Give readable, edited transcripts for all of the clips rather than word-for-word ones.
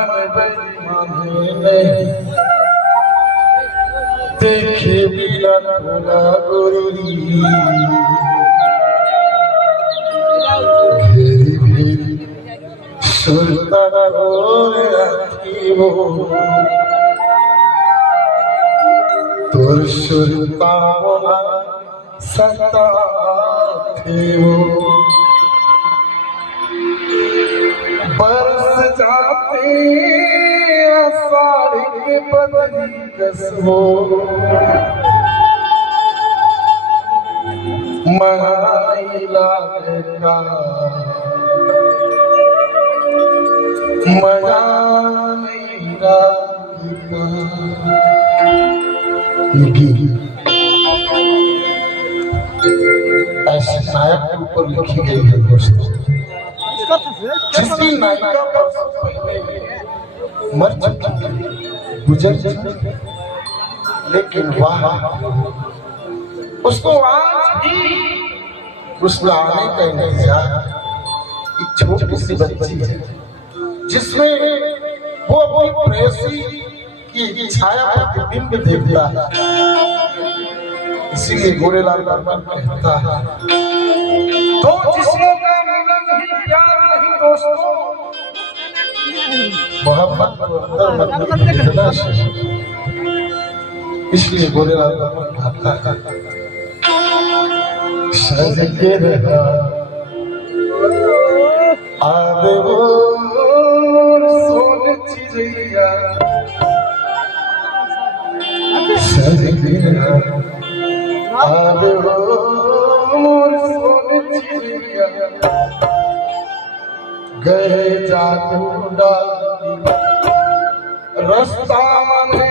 मन बेईमानी नहीं देखे बिना तोला गोरी घेरी घेरी सुल्तान रे आखिबो तोर सुल्तान सता थेवो बरस जाते आषाढ़ के बदली कसमो महिला का मजा नहीं राधिका ऐसे नायक के ऊपर लिखी गई है दोस्तों जिसकी नायिका वर्षों पहले मर चुकी है गुजर चुकी लेकिन वह उसको आज भी उसका आने का इंतजार एक छोटी सी बच्ची है जिसमें वो अपनी प्रेयसी की छाया प्रतिबिंब देखता है। इसीलिए गोरेलाल बर्मन कहता है दो जिस्मों का मिलन ही प्यार नहीं दोस्तों मोहब्बत को अंदर मतलब इसलिए गोरेलाल बर्मन कहता है सज के रहा आवे वो सोन चिड़िया सज के रहा आवे वो सोन चिड़िया गए जादू डाली रास्ता मने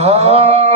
Ah